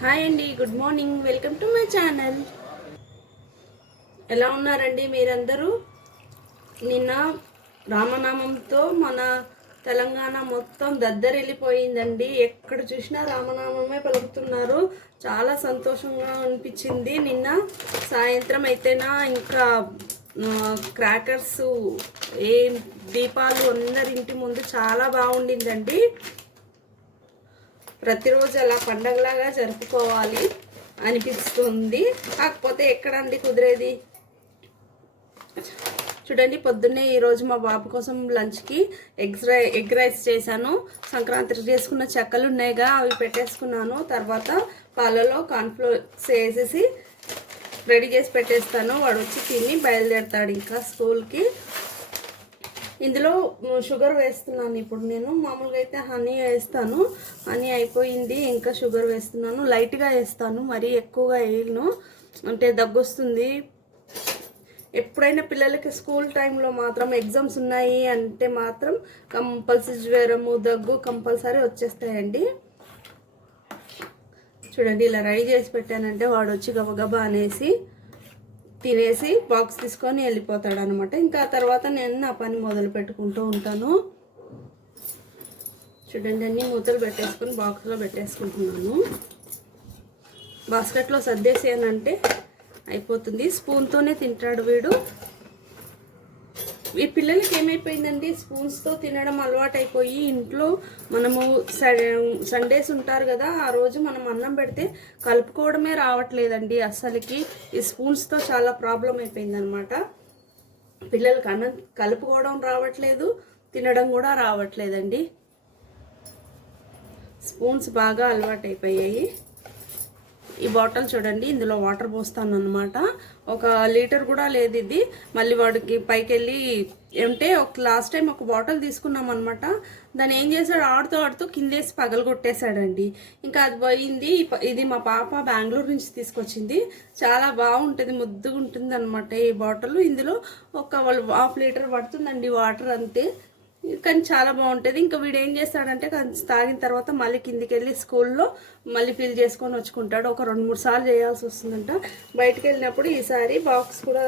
Hi అండి good morning. Welcome to my channel. ఎలా ఉన్నారండి మీరందరూ? నిన్న రామనామంతో మన తెలంగాణ మొత్తం దద్దరెళ్ళిపోయిందండి ఎక్కడ చూసినా రామనామమే పలుకుతున్నారు. చాలా సంతోషంగా అనిపించింది. నిన్న సాయంత్రం అయితేనా ఇంకా క్రాకర్స్ ఏ దీపాలు అందరి ఇంటి ముందు చాలా బాగుండిందండి. ప్రతిరోజు అలా పండగలాగా జరుపుకోవాలి అనిపిస్తుంది. కాకపోతే ఎక్కడండి కుదిరేది? చూడండి పొద్దున్నే ఈరోజు మా బాబు కోసం లంచ్కి ఎగ్స్ రై ఎగ్ రైస్ చేశాను. సంక్రాంతికి చేసుకున్న చెక్కలు ఉన్నాయిగా అవి పెట్టేసుకున్నాను. తర్వాత పాలలో కార్న్ఫ్లోర్స్ వేసేసి రెడీ చేసి పెట్టేస్తాను. వాడు వచ్చి తిని బయలుదేరుతాడు ఇంకా స్కూల్కి ఇందులో షుగర్ వేస్తున్నాను. ఇప్పుడు నేను మామూలుగా అయితే హనీ వేస్తాను. హనీ అయిపోయింది ఇంకా షుగర్ వేస్తున్నాను. లైట్గా వేస్తాను మరీ ఎక్కువగా వేయను. అంటే దగ్గు వస్తుంది ఎప్పుడైనా పిల్లలకి స్కూల్ టైంలో మాత్రం ఎగ్జామ్స్ ఉన్నాయి అంటే మాత్రం కంపల్సరీ జ్వరము దగ్గు కంపల్సరీ వచ్చేస్తాయండి. చూడండి ఇలా రెడీ చేసి పెట్టానంటే వాడు వచ్చి గబగబా అనేసి తినేసి బాక్స్ తీసుకొని వెళ్ళిపోతాడు అనమాట ఇంకా ఆ తర్వాత నేను నా పని మొదలు పెట్టుకుంటూ ఉంటాను. చూడండి అన్ని మూతలు పెట్టేసుకొని బాక్స్లో పెట్టేసుకుంటున్నాను. బాస్కెట్లో సర్దేసానంటే అయిపోతుంది. స్పూన్తోనే తింటాడు వీడు. ఈ పిల్లలకి ఏమైపోయిందండి స్పూన్స్తో తినడం అలవాటు అయిపోయి ఇంట్లో మనము సండేస్ ఉంటారు కదా ఆ రోజు మనం అన్నం పెడితే కలుపుకోవడమే రావట్లేదండి అస్సలకి. ఈ స్పూన్స్తో చాలా ప్రాబ్లం అయిపోయిందనమాట పిల్లలకి అన్నం కలుపుకోవడం రావట్లేదు తినడం కూడా రావట్లేదండి. స్పూన్స్ బాగా అలవాటు అయిపోయాయి ఈ బాటిల్ చూడండి ఇందులో వాటర్ పోస్తాను అనమాట ఒక లీటర్ కూడా లేదు ఇది. మళ్ళీ వాడికి పైకి వెళ్ళి అంటే ఒక లాస్ట్ టైం ఒక బాటిల్ తీసుకున్నాం అనమాట దాన్ని ఏం చేశాడు ఆడుతూ ఆడుతూ కిందేసి పగలగొట్టేశాడండి. ఇంకా అది పోయింది. ఇది మా పాప బెంగళూరు నుంచి తీసుకొచ్చింది. చాలా బాగుంటుంది ముద్దుగా ఉంటుంది అనమాట ఈ బాటిల్. ఇందులో ఒక హాఫ్ లీటర్ పడుతుందండి వాటర్ అంతే. కానీ చాలా బాగుంటుంది. ఇంకా వీడు ఏం చేస్తాడంటే తాగిన తర్వాత మళ్ళీ కిందికి వెళ్ళి స్కూల్లో మళ్ళీ ఫిల్ చేసుకొని వచ్చుకుంటాడు. ఒక రెండు మూడు సార్లు చేయాల్సి వస్తుందంట. బయటకు వెళ్ళినప్పుడు ఈసారి బాక్స్ కూడా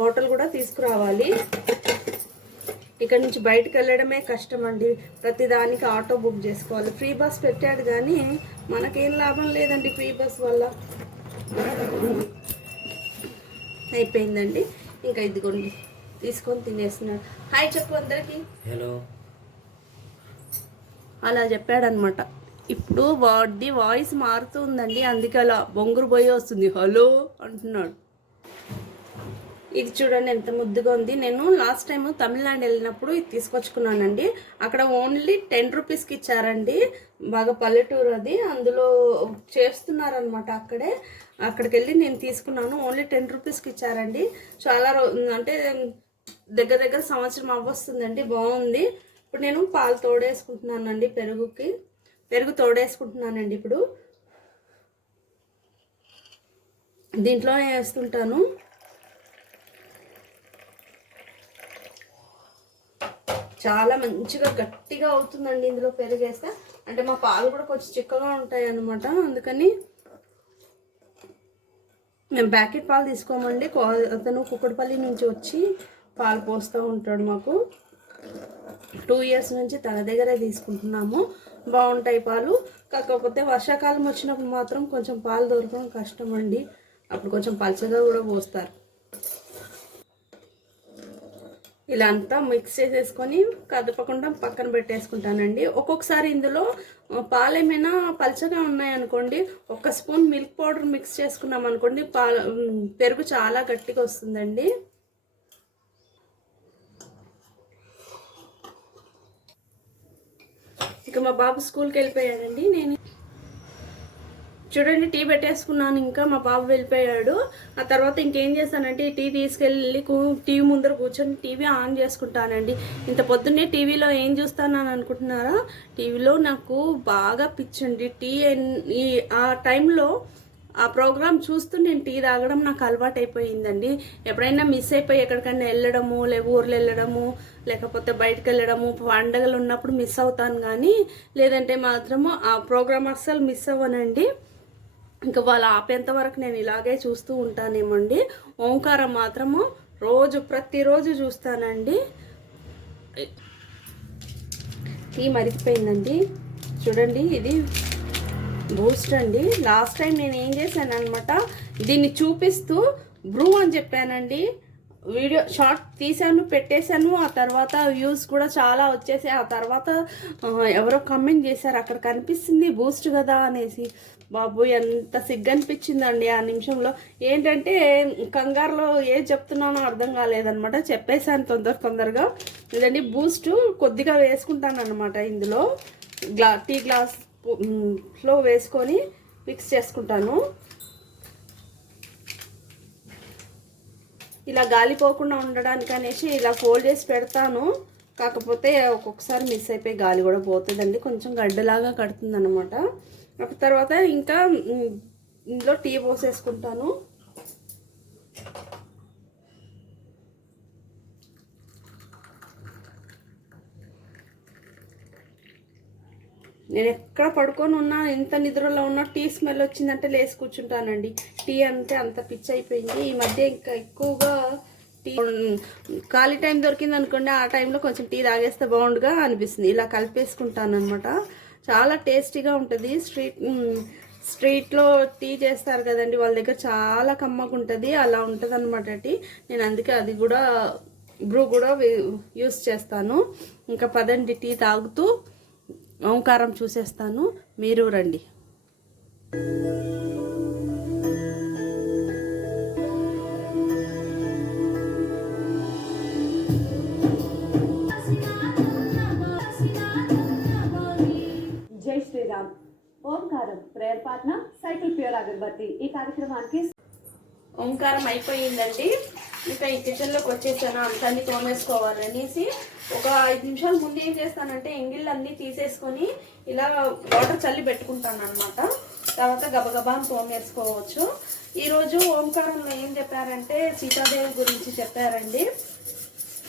బాటిల్ కూడా తీసుకురావాలి. ఇక్కడ నుంచి బయటకు వెళ్ళడమే కష్టం అండి ప్రతిదానికి ఆటో బుక్ చేసుకోవాలి. ఫ్రీ బస్ పెట్టాడు కానీ మనకేం లాభం లేదండి ఫ్రీ బస్ వల్ల. అయిపోయిందండి. ఇంకా ఇదిగోండి. తీసుకొని తినేస్తున్నాడు హాయ్ చెప్పు అందరికి. హలో. అలా చెప్పాడనమాట. ఇప్పుడు వాడి వాయిస్ మారుతుందండి అందుకే అలా బొంగురు పోయి వస్తుంది. హలో అంటున్నాడు. ఇది చూడండి ఎంత ముద్దుగా ఉంది. నేను లాస్ట్ టైం తమిళనాడు వెళ్ళినప్పుడు ఇది తీసుకొచ్చుకున్నానండి. అక్కడ ఓన్లీ టెన్ రూపీస్కి ఇచ్చారండి. బాగా పల్లెటూరు అది. అందులో చేస్తున్నారనమాట అక్కడే. అక్కడికి వెళ్ళి నేను తీసుకున్నాను. ఓన్లీ టెన్ రూపీస్కి ఇచ్చారండి. చాలా రో అంటే దగ్గర దగ్గర సంవత్సరం అవ్వస్తుందండి బాగుంది ఇప్పుడు నేను పాలు తోడేసుకుంటున్నానండి పెరుగుకి. పెరుగు తోడేసుకుంటున్నానండి ఇప్పుడు. దీంట్లో వేస్తుంటాను. చాలా మంచిగా గట్టిగా అవుతుందండి ఇందులో పెరుగు వేస్తే. అంటే మా పాలు కూడా కొంచెం చిక్కగా ఉంటాయి అన్నమాట అందుకని మేము ప్యాకెట్ పాలు తీసుకోమండి. అతను కుక్కడపల్లి నుంచి వచ్చి పాలు పోస్తూ ఉంటాడు మాకు. టూ ఇయర్స్ నుంచి తన దగ్గరే తీసుకుంటున్నాము. బాగుంటాయి పాలు. కాకపోతే వర్షాకాలం వచ్చినప్పుడు మాత్రం కొంచెం పాలు దొరకడం కష్టం అండి అప్పుడు కొంచెం పలచగా కూడా పోస్తారు. ఇలా అంతా మిక్స్ చేసేసుకొని కదపకుండా పక్కన పెట్టేసుకుంటానండి. ఒక్కొక్కసారి ఇందులో పాలు ఏమైనా పలచగా ఉన్నాయనుకోండి ఒక స్పూన్ మిల్క్ పౌడర్ మిక్స్ చేసుకున్నాం అనుకోండి పాలు పెరుగు చాలా గట్టిగా వస్తుందండి. ఇక మా బాబు స్కూల్కి వెళ్ళిపోయాడండి నేను చూడండి టీ పెట్టేసుకున్నాను ఇంకా మా బాబు వెళ్ళిపోయాడు. ఆ తర్వాత ఇంకేం చేస్తానంటే టీ తీసుకెళ్ళి టీవీ ముందర కూర్చొని టీవీ ఆన్ చేసుకుంటానండి. ఇంత పొద్దున్నే టీవీలో ఏం చూస్తానని అనుకుంటున్నారా? టీవీలో నాకు బాగా పిచ్చండి టీ ఈ ఆ టైంలో ఆ ప్రోగ్రామ్ చూస్తూ నేను టీ తాగడం నాకు అలవాటు అయిపోయిందండి ఎప్పుడైనా మిస్ అయిపోయి ఎక్కడికైనా వెళ్ళడము లే ఊర్లు వెళ్ళడము లేకపోతే బయటకు వెళ్ళడము పండగలు ఉన్నప్పుడు మిస్ అవుతాను కానీ లేదంటే మాత్రము ఆ ప్రోగ్రామ్ అస్సలు మిస్ అవ్వనండి. ఇంకా వాళ్ళు ఆపేంత వరకు నేను ఇలాగే చూస్తూ ఉంటానేమండి. ఓంకారం మాత్రము రోజు ప్రతిరోజు చూస్తానండి. టీ మరిగిపోయిందండి. చూడండి ఇది బూస్ట్ అండి. లాస్ట్ టైం నేను ఏం చేశాను అనమాట దీన్ని చూపిస్తూ బ్రూ అని చెప్పానండి. వీడియో షార్ట్ తీశాను పెట్టేశాను. ఆ తర్వాత వ్యూస్ కూడా చాలా వచ్చేసి ఆ తర్వాత ఎవరో కమెంట్ చేశారు అక్కడ కనిపిస్తుంది బూస్ట్ కదా అనేసి. బాబు ఎంత సిగ్గు అనిపించిందండి ఆ నిమిషంలో. ఏంటంటే కంగారులో ఏం చెప్తున్నానో అర్థం కాలేదనమాట చెప్పేశాను తొందర తొందరగా. ఇదండి బూస్ట్. కొద్దిగా వేసుకుంటాను అనమాట ఇందులో. గ్లా టీ గ్లాస్ లో వేసుకొని మిక్స్ చేసుకుంటాను. ఇలా గాలిపోకుండా ఉండడానికి అనేసి ఇలా ఫోల్డ్ చేసి పెడతాను. కాకపోతే ఒక్కొక్కసారి మిస్ అయిపోయి గాలి కూడా పోతుందండి. కొంచెం గడ్డలాగా కడుతుంది అనమాట ఒక తర్వాత ఇంకా ఇందులో టీ పోసేసుకుంటాను. నేను ఎక్కడ పడుకొని ఉన్నా ఎంత నిద్రలో ఉన్నా టీ స్మెల్ వచ్చిందంటే లేచి కూర్చుంటానండి. టీ అంటే అంత పిచ్చి అయిపోయింది. ఈ మధ్య ఇంకా ఎక్కువగా టీ ఖాళీ టైం దొరికింది అనుకోండి ఆ టైంలో కొంచెం టీ తాగేస్తే బాగుండుగా అనిపిస్తుంది. ఇలా కలిపేసుకుంటాను అనమాట చాలా టేస్టీగా ఉంటుంది. స్ట్రీట్ స్ట్రీట్లో టీ చేస్తారు కదండి వాళ్ళ దగ్గర చాలా కమ్మగా ఉంటుంది. అలా ఉంటుంది అనమాట టీ. నేను అందుకే అది కూడా బ్రూ కూడా యూస్ చేస్తాను. ఇంకా పదండి టీ తాగుతూ. ఓంకారం చూసేస్తాను. మీరు రండి. జై శ్రీరామ్. ఓంకారం ప్రేయర్ పాట్న సైకిల్ ప్యూర్ అగరబత్తి ఈ కార్యక్రమానికి ఓంకారం అయిపోయిందండి. ఇంకా ఈ కిచెన్లోకి వచ్చేసాను. అంతన్ని తోమేసుకోవాలనేసి ఒక ఐదు నిమిషాల ముందు ఏం చేస్తానంటే ఎంగిళ్ళు అన్నీ తీసేసుకొని ఇలా వాటర్ చల్లి పెట్టుకుంటాను అనమాట తర్వాత గబగబా తోమేసుకోవచ్చు. ఈరోజు ఓంకారంలో ఏం చెప్పారంటే సీతాదేవి గురించి చెప్పారండి.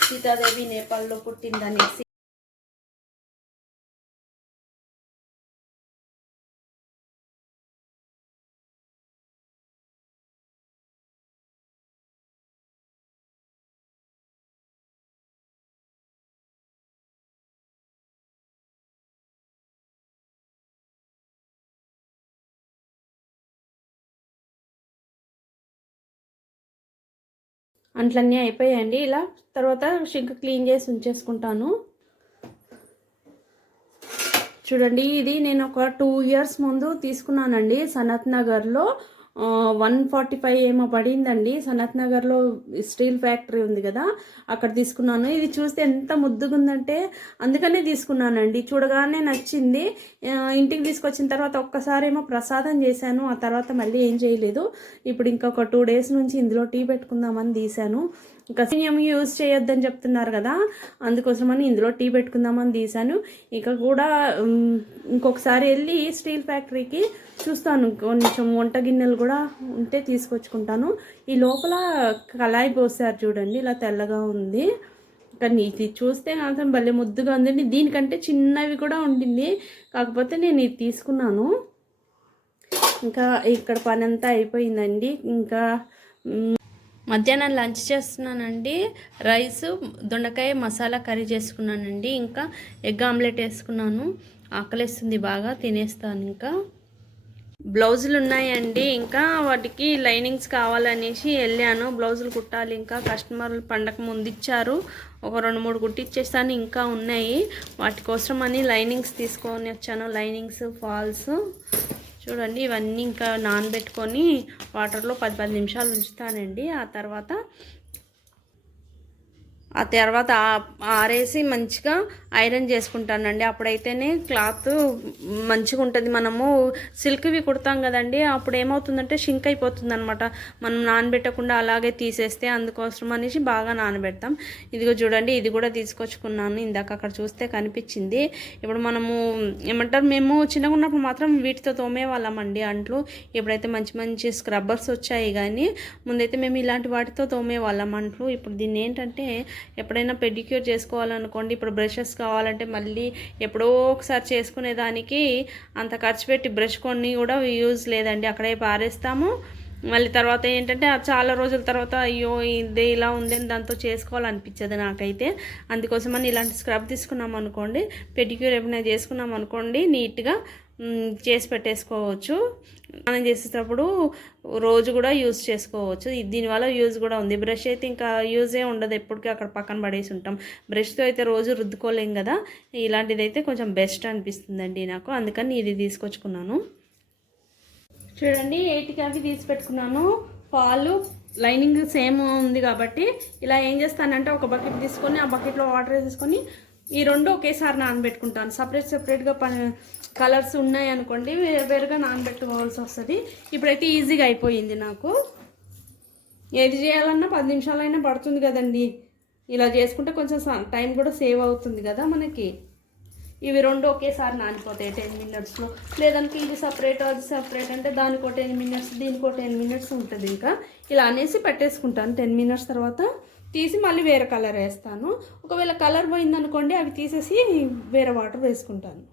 సీతాదేవి నేపాల్లో పుట్టిందనేసి. అంట్లన్నీ అయిపోయాయండి. ఇలా తర్వాత షింక్ క్లీన్ చేసి ఉంచేసుకుంటాను. చూడండి ఇది నేను ఒక టూ ఇయర్స్ ముందు తీసుకున్నానండి సనత్ నగర్లో. వన్ ఫార్టీ ఫైవ్ ఏమో పడిందండి. సనత్ నగర్లో స్టీల్ ఫ్యాక్టరీ ఉంది కదా అక్కడ తీసుకున్నాను. ఇది చూస్తే ఎంత ముద్దుగా ఉందంటే అందుకనే తీసుకున్నానండి. చూడగానే నచ్చింది. ఇంటికి తీసుకొచ్చిన తర్వాత ఒక్కసారి ఏమో ప్రసాదం చేశాను. ఆ తర్వాత మళ్ళీ ఏం చేయలేదు. ఇప్పుడు ఇంకొక టూ డేస్ నుంచి ఇందులో టీ పెట్టుకుందామని తీశాను. ఇంకా సీనియం యూజ్ చేయొద్దని చెప్తున్నారు కదా అందుకోసమని ఇందులో టీ పెట్టుకుందామని తీశాను. ఇక కూడా ఇంకొకసారి వెళ్ళి స్టీల్ ఫ్యాక్టరీకి చూస్తాను. కొంచెం వంట గిన్నెలు కూడా ఉంటే తీసుకొచ్చుకుంటాను. ఈ లోపల కళాయి పోసారు చూడండి ఇలా తెల్లగా ఉంది. కానీ ఇది చూస్తే మాత్రం భలే ముద్దుగా ఉందండి. దీనికంటే చిన్నవి కూడా ఉండింది. కాకపోతే నేను ఇది తీసుకున్నాను. ఇంకా ఇక్కడ పని అంతా అయిపోయిందండి. ఇంకా మధ్యాహ్నం లంచ్ చేస్తున్నానండి. రైస్ దొండకాయ మసాలా కర్రీ చేసుకున్నానండి. ఇంకా ఎగ్ ఆమ్లెట్ వేసుకున్నాను. ఆకలిస్తుంది బాగా తినేస్తాను ఇంకా. బ్లౌజులు ఉన్నాయండి. ఇంకా వాటికి లైనింగ్స్ కావాలనేసి వెళ్ళాను. బ్లౌజులు కుట్టాలి ఇంకా. కస్టమర్లు పండగ ముందు ఇచ్చారు ఒక రెండు మూడు కుట్టిచ్చేస్తాను ఇంకా ఉన్నాయి. వాటి కోసం అని లైనింగ్స్ తీసుకొని వచ్చాను. Linings falls. చూడండి ఇవన్నీ ఇంకా నానబెట్టుకొని వాటర్లో పది పది నిమిషాలు ఉంచుతానండి. ఆ తర్వాత ఆ తర్వాత ఆరేసి మంచిగా ఐరన్ చేసుకుంటానండి. అప్పుడైతేనే క్లాత్ మంచిగా ఉంటుంది. మనము సిల్క్వి కుడతాం కదండి. అప్పుడు ఏమవుతుందంటే షింక్ అయిపోతుంది అనమాట మనం నానబెట్టకుండా అలాగే తీసేస్తే అందుకోసం అనేసి బాగా నానబెడతాం. ఇదిగో చూడండి ఇది కూడా తీసుకొచ్చుకున్నాను. ఇందాక అక్కడ చూస్తే కనిపించింది. ఇప్పుడు మనము ఏమంటారు మేము చిన్నగా ఉన్నప్పుడు మాత్రం వీటితో తోమే వాళ్ళమండి అంట్లు. ఇప్పుడైతే మంచి మంచి స్క్రబ్బర్స్ వచ్చాయి కానీ ముందైతే మేము ఇలాంటి వాటితో తోమే వాళ్ళం అంట్లు. ఇప్పుడు దీన్ని ఏంటంటే ఎప్పుడైనా పెడిక్యూర్ చేసుకోవాలనుకోండి ఇప్పుడు బ్రషెస్ కావాలంటే మళ్ళీ ఎప్పుడో ఒకసారి చేసుకునేదానికి అంత ఖర్చు పెట్టి బ్రష్ కొన్ని కూడా యూజ్ లేదండి. అక్కడే పారేస్తాము. మళ్ళీ తర్వాత ఏంటంటే చాలా రోజుల తర్వాత అయ్యో ఇది ఇలా ఉంది అని దాంతో చేసుకోవాలనిపించదు నాకైతే. అందుకోసమని ఇలాంటి స్క్రబ్ తీసుకున్నాం అనుకోండి పెడిక్యూర్ ఏమైనా చేసుకున్నాం అనుకోండి నీట్గా చేసి పెట్టేసుకోవచ్చు. మనం చేసేటప్పుడు రోజు కూడా యూజ్ చేసుకోవచ్చు. దీనివల్ల యూజ్ కూడా ఉంది. బ్రష్ అయితే ఇంకా యూజే ఉండదు. ఎప్పటికీ అక్కడ పక్కన పడేసి ఉంటాం. బ్రష్తో అయితే రోజు రుద్దుకోలేం కదా? ఇలాంటిది అయితే కొంచెం బెస్ట్ అనిపిస్తుందండి నాకు. అందుకని ఇది తీసుకొచ్చుకున్నాను. చూడండి ఎయిట్కి అవి తీసి పెట్టుకున్నాను. పాలు లైనింగ్ సేమ్ ఉంది కాబట్టి ఇలా ఏం చేస్తానంటే ఒక బకెట్ తీసుకొని ఆ బకెట్లో వాటర్ వేసేసుకొని ఈ రెండు ఒకేసారి నానబెట్టుకుంటాను. సపరేట్ సపరేట్గా పని కలర్స్ ఉన్నాయి అనుకోండి వేరు వేరుగా నానబెట్టుకోవాల్సి వస్తుంది. ఇప్పుడైతే ఈజీగా అయిపోయింది నాకు. ఏది చేయాలన్నా పది నిమిషాలైనా పడుతుంది కదండి. ఇలా చేసుకుంటే కొంచెం టైం కూడా సేవ్ అవుతుంది కదా మనకి. ఇవి రెండు ఒకేసారి నానిపోతాయి టెన్ మినిట్స్లో. లేదంటే ఇది సపరేట్ అది సపరేట్ అంటే దానికో టెన్ మినిట్స్ దీనికో టెన్ మినిట్స్ ఉంటుంది ఇంకా. ఇలా అనేసి పెట్టేసుకుంటాను. టెన్ మినిట్స్ తర్వాత తీసి మళ్ళీ వేరే కలర్ వేస్తాను. ఒకవేళ కలర్ పోయిందనుకోండి అవి తీసేసి వేరే వాటర్ వేసుకుంటాను.